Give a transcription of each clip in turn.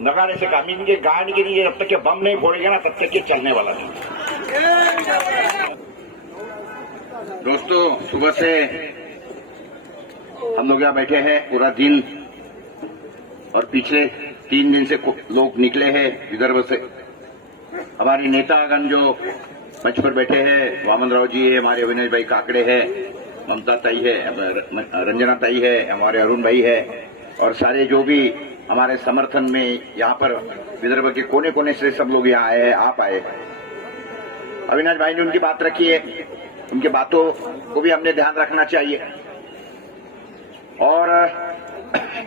नगाड़े से काम इनके गाड़ी के लिए जब तक के बम नहीं फोड़ेगा ना तब तक के चलने वाला नहीं। दोस्तों, सुबह से हम लोग यहाँ बैठे हैं पूरा दिन और पिछले 3 दिन से लोग निकले हैं विदर्भ से। हमारे नेतागण जो मंच पर बैठे हैं, वामन राव जी है, हमारे अविनाश भाई काकड़े है, ममता ताई है, रंजना ताई है, हमारे अरुण भाई है और सारे जो भी हमारे समर्थन में यहाँ पर विदर्भ के कोने कोने से सब लोग यहाँ आए हैं, आप आए हैं। अविनाश भाई ने उनकी बात रखी है, उनकी बातों को भी हमने ध्यान रखना चाहिए। और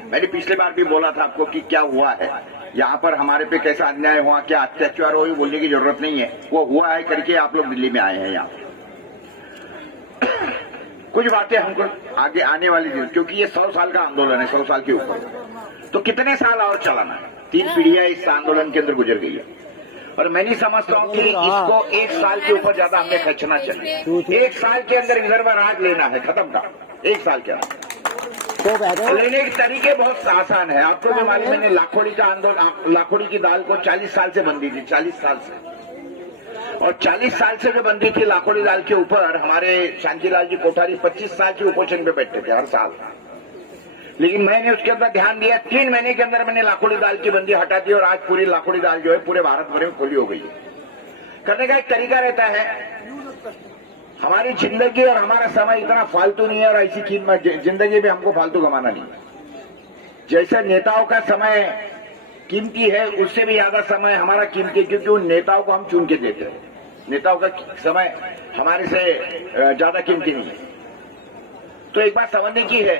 मैंने पिछले बार भी बोला था आपको कि क्या हुआ है यहाँ पर, हमारे पे कैसा अन्याय हुआ, क्या अत्याचार हुआ, बोलने की जरूरत नहीं है, वो हुआ है करके आप लोग दिल्ली में आए हैं यहाँ। कुछ बातें हमको आगे आने वाली दिन, क्योंकि ये 100 साल का आंदोलन है, 100 साल के ऊपर, तो कितने साल और चलाना है। 3 पीढ़ियां इस आंदोलन के अंदर गुजर गई है और मैं नहीं समझता हूँ कि इसको 1 साल के ऊपर ज्यादा हमें खर्चना चाहिए। 1 साल के अंदर विदर्भ राज लेना है, खत्म का 1 साल के अंदर। लेने के तरीके बहुत आसान है। आपको भी मालूम, मैंने लाखोड़ी का आंदोलन, लाखोड़ी की दाल को 40 साल से बंदी थी, 40 साल से, और 40 साल से जो बंदी थी लाखोड़ी दाल के ऊपर, हमारे शांतिलाल जी कोठारी 25 साल के उपोषण पे बैठते थे हर साल। लेकिन मैंने उसके अंदर ध्यान दिया, 3 महीने के अंदर मैंने लाखोड़ी दाल की बंदी हटा दी और आज पूरी लाखोड़ी दाल जो है पूरे भारत भर में खुली हो गई है। करने का एक तरीका रहता है। हमारी जिंदगी और हमारा समय इतना फालतू नहीं है और ऐसी कीमत जिंदगी में हमको फालतू कमाना नहीं है। जैसे नेताओं का समय कीमती है, उससे भी ज्यादा समय हमारा कीमती है, क्योंकि उन नेताओं को हम चुन के देते हैं। नेताओं का समय हमारे से ज्यादा कीमती नहीं है। तो एक बात समझने की है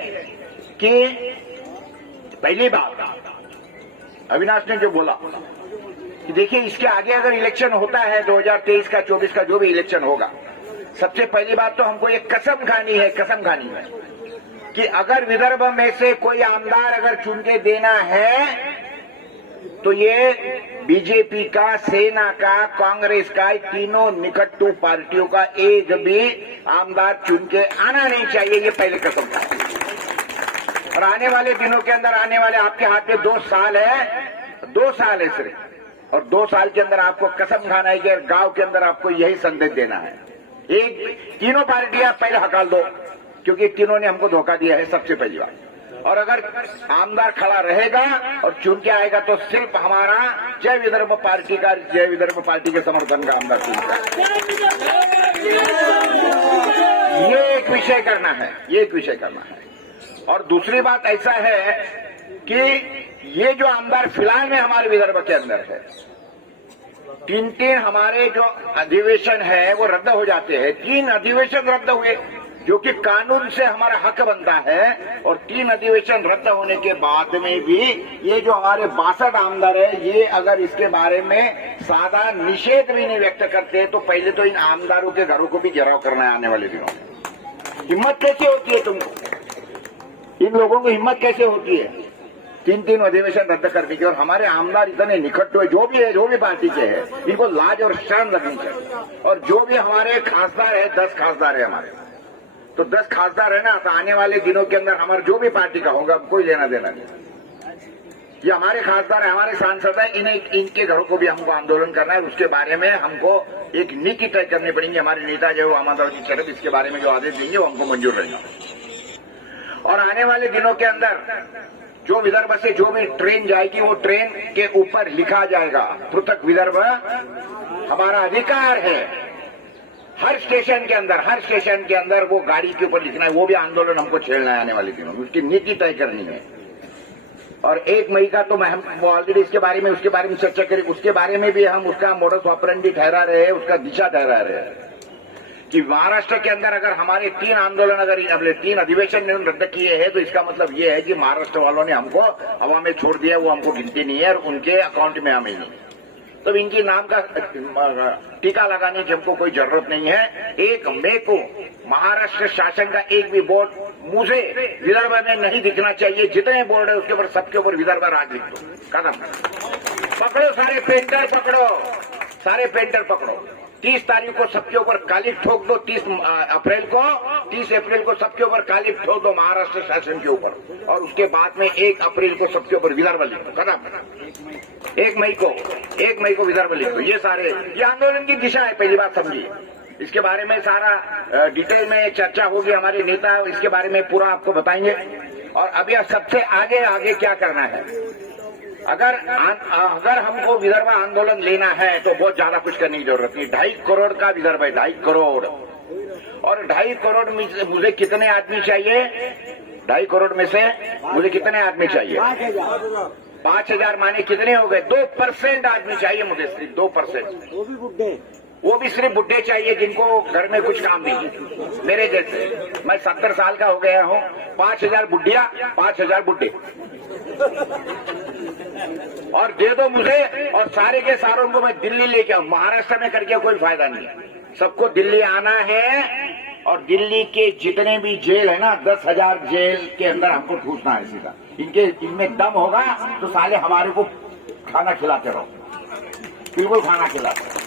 कि पहली बात अविनाश ने जो बोला कि देखिए इसके आगे अगर इलेक्शन होता है 2023 का 24 का जो भी इलेक्शन होगा, सबसे पहली बात तो हमको एक कसम खानी है कि अगर विदर्भ में से कोई आमदार अगर चुन के देना है तो ये बीजेपी का, सेना का, कांग्रेस का, तीनों निकट्टू पार्टियों का एक भी आमदार चुन के आना नहीं चाहिए। ये पहले कसम खानी। और आने वाले दिनों के अंदर, आने वाले आपके हाथ में 2 साल है, 2 साल है सिर्फ, और 2 साल के अंदर आपको कसम खाना है कि गांव के अंदर आपको यही संदेश देना है। एक, तीनों पार्टियां पहले हकाल दो, क्योंकि तीनों ने हमको धोखा दिया है, सबसे पहली बात। और अगर आमदार खड़ा रहेगा और चुन के आएगा तो सिर्फ हमारा जय विदर्भ पार्टी का, जय विदर्भ पार्टी के समर्थन का आमदार चुनेगा। ये एक विषय करना है, ये एक विषय करना है। और दूसरी बात ऐसा है कि ये जो आमदार फिलहाल में हमारे विदर्भ के अंदर है, 3 हमारे जो अधिवेशन है वो रद्द हो जाते हैं। 3 अधिवेशन रद्द हुए जो कि कानून से हमारा हक बनता है, और 3 अधिवेशन रद्द होने के बाद में भी ये जो हमारे 62 आमदार है, ये अगर इसके बारे में सादा निषेध भी नहीं व्यक्त करते तो पहले तो इन आमदारों के घरों को भी घेराव करना है आने वाले दिनों में। हिम्मत कैसे होती है तुमको, इन लोगों को हिम्मत कैसे होती है 3 अधिवेशन रद्द करने की। और हमारे आमदार इतने निकट हुए, जो भी है, जो भी पार्टी के हैं, इनको लाज और शर्म लगनी चाहिए। और जो भी हमारे खासदार है, 10 खासदार है हमारे, तो 10 खासदार है ना, तो आने वाले दिनों के अंदर हमारे जो भी पार्टी का होगा कोई लेना देना नहीं। ये हमारे खासदार है, हमारे सांसद है, इनके घरों को भी हमको आंदोलन करना है। उसके बारे में हमको एक नीति तय करनी पड़ेगी। हमारे नेता जो वामन राव जी तरफ इसके बारे में जो आदेश देंगे वो हमको मंजूर रहेगा। और आने वाले दिनों के अंदर जो विदर्भ से जो भी ट्रेन जाएगी, वो ट्रेन के ऊपर लिखा जाएगा पृथक विदर्भ हमारा अधिकार है। हर स्टेशन के अंदर वो गाड़ी के ऊपर लिखना है। वो भी आंदोलन हमको छेड़ना है आने वाले दिनों में, उसकी नीति तय करनी है। और 1 मई का तो हम ऑलरेडी उसके बारे में चर्चा करें। उसके बारे में भी हम उसका मोडस ऑपरेंडी ठहरा रहे हैं, उसका दिशा ठहरा रहे हैं कि महाराष्ट्र के अंदर अगर हमारे 3 आंदोलन, अगर 3 अधिवेशन रद्द किए हैं, तो इसका मतलब ये है कि महाराष्ट्र वालों ने हमको हवा में छोड़ दिया, वो हमको गिनती नहीं है और उनके अकाउंट में हमें नहीं। तो इनकी नाम का टीका लगाने की हमको कोई जरूरत नहीं है। 1 मई को महाराष्ट्र शासन का एक भी बोर्ड मुझे विदर्भ में नहीं दिखना चाहिए। जितने बोर्ड है उसके ऊपर, सबके ऊपर विदर्भ राज लिख दो, खत्म। पकड़ो सारे पेंटर, पकड़ो सारे पेंटर, पकड़ो। 30 तारीख को सबके ऊपर काली ठोक दो, 30 अप्रैल को सबके ऊपर काली ठोक दो महाराष्ट्र शासन के ऊपर, और उसके बाद में 1 अप्रैल को सबके ऊपर विदर्भ लिख दो, खत्म। 1 मई को विदर्भ लिख दो। ये आंदोलन की दिशा है, पहली बात समझिए। इसके बारे में सारा डिटेल में चर्चा होगी, हमारे नेता इसके बारे में पूरा आपको बताएंगे। और अभी सबसे आगे क्या करना है, अगर हमको विदर्भ आंदोलन लेना है तो बहुत ज्यादा कुछ करने की जरूरत नहीं। 2.5 करोड़ का विदर्भ है, 2.5 करोड़, और 2.5 करोड़ में मुझे कितने आदमी चाहिए? 2.5 करोड़ में से मुझे कितने आदमी चाहिए? 5,000 माने कितने हो गए? 2% आदमी चाहिए मुझे, सिर्फ 2%। वो भी सिर्फ बुढ़े चाहिए जिनको घर में कुछ काम नहीं है, मेरे जैसे। मैं 70 साल का हो गया हूँ। 5,000 बुढ़िया, 5,000 बुढ़े, और दे दो मुझे, और सारे के सारों को मैं दिल्ली लेके आऊं। महाराष्ट्र में करके कोई फायदा नहीं है, सबको दिल्ली आना है। और दिल्ली के जितने भी जेल है ना, 10,000 जेल के अंदर हमको ठूसना है सीधा। इनमें दम होगा तो साले हमारे को खाना खिलाते रहो, बिल्कुल खाना खिलाते रहो।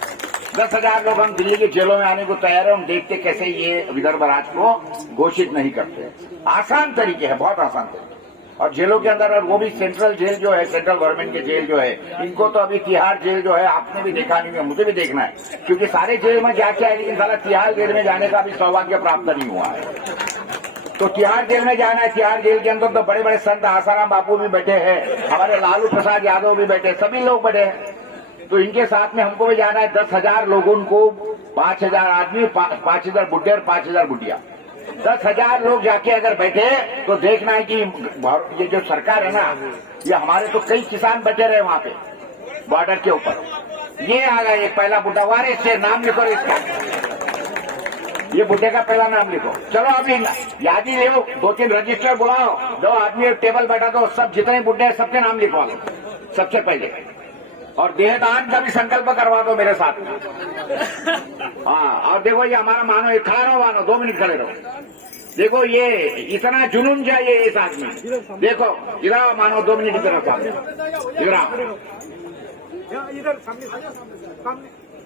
10,000 लोग हम दिल्ली के जेलों में आने को तैयार है। हम देखते कैसे ये विदर्भ राज को घोषित नहीं करते। आसान तरीके है, बहुत आसान तरीके। और जेलों के अंदर, और वो भी सेंट्रल जेल जो है, सेंट्रल गवर्नमेंट के जेल जो है, इनको तो अभी तिहाड़ जेल जो है आपने भी देखा नहीं है, मुझे भी देखना है, क्योंकि सारे जेल में जाके आए, लेकिन साला तिहाड़ जेल में जाने का भी सौभाग्य प्राप्त नहीं हुआ है। तो तिहाड़ जेल में जाना है। तिहाड़ जेल के अंदर तो बड़े बड़े संत आसाराम बापू भी बैठे हैं, हमारे लालू प्रसाद यादव भी बैठे, सभी लोग बैठे हैं। तो इनके साथ में हमको भी जाना है। 10,000 लोगों को, 5,000 आदमी, 5,000 बुढ़े और 5,000 बुढ़िया, 10,000 लोग जाके अगर बैठे तो देखना है कि ये जो सरकार है ना, ये हमारे तो कई किसान बैठे रहे वहां पे बॉर्डर के ऊपर। ये आ गया एक पहला बुढ़ा, वारिस से नाम लिखो इसका, ये बुढ़े का पहला नाम लिखो। चलो अभी यादी ले लो, 2-3 रजिस्टर बुलाओ, 2 आदमी टेबल बैठा दो, सब जितने बुढ़े हैं सबके नाम लिखवा लो सबसे पहले। और देहदान का भी संकल्प करवा दो मेरे साथ में। हाँ, और देखो ये हमारा मानो, ये खड़ा रहो, मानो 2 मिनट खड़े रहो। देखो ये इतना जुनून चाहिए इस आदमी। देखो इधर मानो 2 मिनट इधर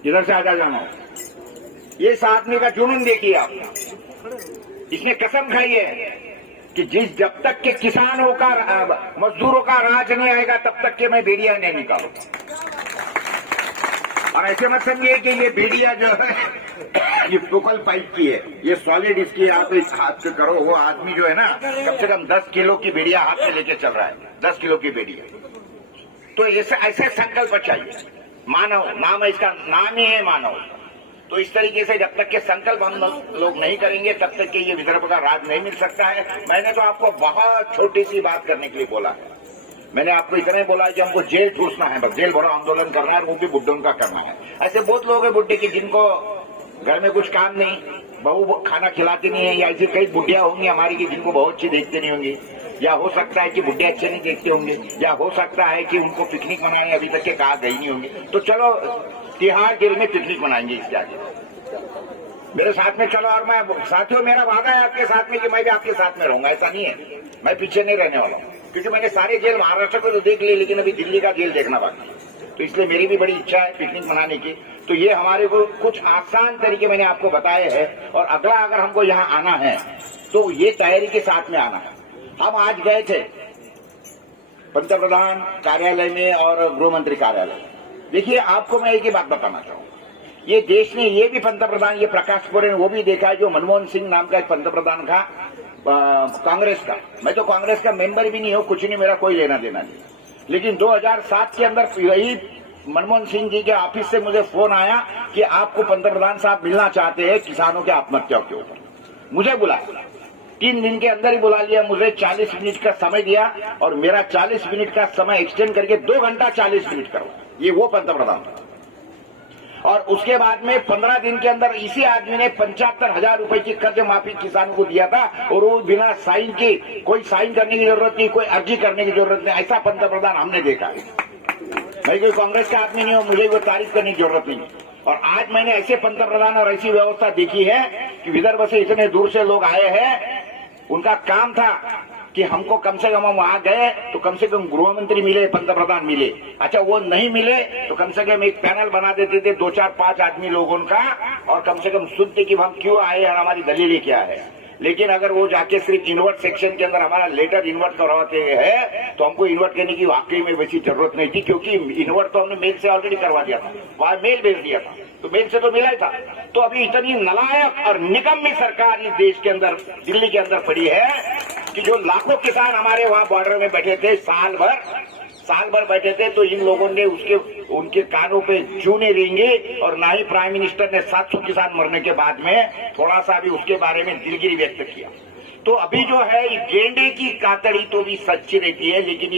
इधर से आजा जानो। ये इस आदमी का जुनून देखिए आप। इसने कसम खाई है कि जब तक के किसानों का, मजदूरों का राज नहीं आएगा तब तक के मैं भेड़िया नहीं निकालूंगा। और ऐसे मत समझिए कि ये भेड़िया जो है ये फोकल पाइप की है, ये सॉलिड इसकी आप इस हाथ से करो। वो आदमी जो है ना, कम से कम 10 किलो की भेड़िया हाथ में लेके चल रहा है, 10 किलो की भेड़िया। तो ऐसे संकल्प चाहिए। मानव नाम है इसका, नाम ही है मानव। तो इस तरीके से जब तक के संकल्प हम लोग नहीं करेंगे तब तक के ये विदर्भ का राज नहीं मिल सकता है। मैंने तो आपको बहुत छोटी सी बात करने के लिए बोला है। मैंने आपको इतने बोला है कि हमको जेल ठूसना है, बस जेल भरो आंदोलन करना है, वो भी बुड्ढों का करना है। ऐसे बहुत लोग हैं बुड्ढे की जिनको घर में कुछ काम नहीं, बहू खाना खिलाती नहीं है, या ऐसी कई बुढ़िया होंगी हमारी की जिनको बहुत अच्छी देखते नहीं होंगी, या हो सकता है कि बुढ़े अच्छे नहीं देखते होंगे, या हो सकता है कि उनको पिकनिक मनाने अभी तक के कहा गई नहीं होंगी। तो चलो तिहाड़ जेल में पिकनिक मनाएंगे इसके आगे, मेरे साथ में चलो। और मैं साथियों, मेरा वादा है आपके साथ में कि मैं भी आपके साथ में रहूंगा, ऐसा नहीं है, मैं पीछे नहीं रहने वाला हूँ। क्योंकि मैंने सारे जेल महाराष्ट्र को तो देख लिए, लेकिन अभी दिल्ली का जेल देखना बाकी है। तो इसलिए मेरी भी बड़ी इच्छा है पिकनिक मनाने की। तो ये हमारे को कुछ आसान तरीके मैंने आपको बताए हैं। और अगला अगर हमको यहाँ आना है तो ये तैयारी के साथ में आना है। हम आज गए थे पंतप्रधान कार्यालय में और गृह मंत्री कार्यालय। देखिए आपको मैं एक ही बात बताना चाहूँ, ये देश ने ये भी पंतप्रधान, ये प्रकाश पुरे ने वो भी देखा है जो मनमोहन सिंह नाम का एक पंतप्रधान था कांग्रेस का। मैं तो कांग्रेस का मेंबर भी नहीं हूँ, कुछ नहीं, मेरा कोई लेना देना नहीं। लेकिन 2007 के अंदर यही मनमोहन सिंह जी के ऑफिस से मुझे फोन आया कि आपको पंतप्रधान साहब मिलना चाहते हैं किसानों के आत्महत्याओं के ऊपर। मुझे बुलाया, 3 दिन के अंदर ही बुला लिया, मुझे 40 मिनट का समय दिया और मेरा 40 मिनट का समय एक्सटेंड करके 2 घंटा 40 मिनट करवाया। ये वो पंतप्रधान था। और उसके बाद में 15 दिन के अंदर इसी आदमी ने 75,000 रुपए की कर्ज माफी किसानों को दिया था, और वो बिना साइन के, कोई साइन करने की जरूरत नहीं, कोई अर्जी करने की जरूरत नहीं, ऐसा पंतप्रधान हमने देखा है। मैं कोई कांग्रेस का आदमी नहीं हूं, मुझे कोई तारीफ करने की जरूरत नहीं। और आज मैंने ऐसे पंतप्रधान और ऐसी व्यवस्था देखी है कि विदर्भ से इतने दूर से लोग आए हैं, उनका काम था कि हमको कम से कम हम वहां गए तो कम से कम गृह मंत्री मिले, पंतप्रधान मिले। अच्छा वो नहीं मिले तो कम से कम एक पैनल बना देते थे 2 4 5 आदमी लोगों का, और कम से कम सुनते कि हम क्यों आए और हमारी दलीलें क्या है। लेकिन अगर वो जाके सिर्फ इन्वर्ट सेक्शन के अंदर हमारा लेटर इन्वर्ट करवाते हैं तो हमको इन्वर्ट करने की वाकई में वैसी जरूरत नहीं थी, क्योंकि इन्वर्ट तो हमने मेल से ऑलरेडी करवा दिया था, वहां मेल भेज दिया था, तो मेल से तो मिला ही था। तो अभी इतनी नालायक और निकम्मी सरकार इस देश के अंदर, दिल्ली के अंदर पड़ी है कि जो लाखों किसान हमारे वहां बॉर्डर में बैठे थे, साल भर बैठे थे, तो इन लोगों ने उनके कानों पे जू नहीं रेंगे, और ना ही प्राइम मिनिस्टर ने 700 किसान मरने के बाद में थोड़ा सा भी उसके बारे में दिलगिरी व्यक्त किया। तो अभी जो है ये गेंडे की कातड़ी तो भी सच्ची रहती है, लेकिन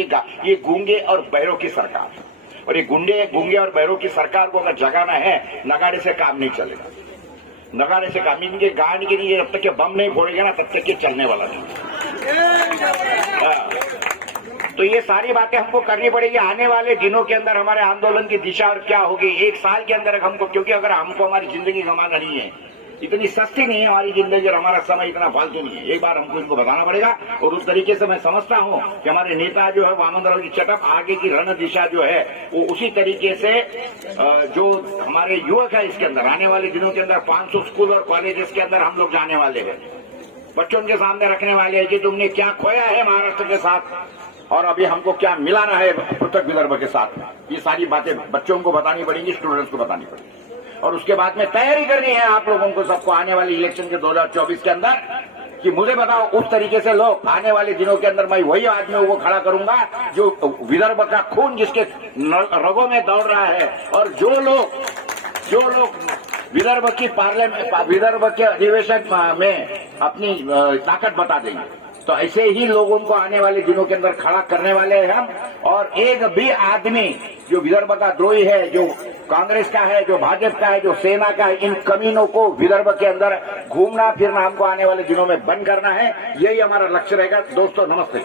ये गूंगे और बहरों की सरकार, और ये गूंगे और बहरों की सरकार को अगर जगाना है, नगाड़े से काम नहीं चलेगा। नगाड़े से काम, इनके गांड के लिए जब तक के बम नहीं फोड़ेगा ना तब तक के चलने वाला नहीं। तो ये सारी बातें हमको करनी पड़ेगी। आने वाले दिनों के अंदर हमारे आंदोलन की दिशा और क्या होगी, 1 साल के अंदर हमको, क्योंकि अगर हमको हमारी जिंदगी गंवाना नहीं है, इतनी सस्ती नहीं है हमारी जिंदगी और हमारा समय इतना फालतू नहीं है, एक बार हमको इनको बताना पड़ेगा। और उस तरीके से मैं समझता हूं कि हमारे नेता जो है वामनराव की चटप, आगे की रण दिशा जो है वो उसी तरीके से जो हमारे युवक है इसके अंदर आने वाले दिनों के अंदर 500 स्कूल और कॉलेजेस के अंदर हम लोग जाने वाले हैं, बच्चों के सामने रखने वाले हैं कि तुमने क्या खोया है महाराष्ट्र के साथ और अभी हमको क्या मिलाना है पृथक विदर्भ के साथ। ये सारी बातें बच्चों को बतानी पड़ेंगी, स्टूडेंट्स को बतानी पड़ेगी, और उसके बाद में तैयारी करनी है आप लोगों को सबको आने वाले इलेक्शन के 2024 के अंदर, कि मुझे बताओ उस तरीके से लोग आने वाले दिनों के अंदर मैं वही आदमियों को खड़ा करूंगा जो विदर्भ का खून जिसके रगों में दौड़ रहा है, और जो लोग विदर्भ के अधिवेशन में अपनी ताकत बता देंगे, तो ऐसे ही लोगों को आने वाले दिनों के अंदर खड़ा करने वाले हैं हम। और एक भी आदमी जो विदर्भ का द्रोही है, जो कांग्रेस का है, जो भाजपा का है, जो सेना का है, इन कमीनों को विदर्भ के अंदर घूमना फिरना हमको आने वाले दिनों में बंद करना है। यही हमारा लक्ष्य रहेगा। दोस्तों नमस्ते।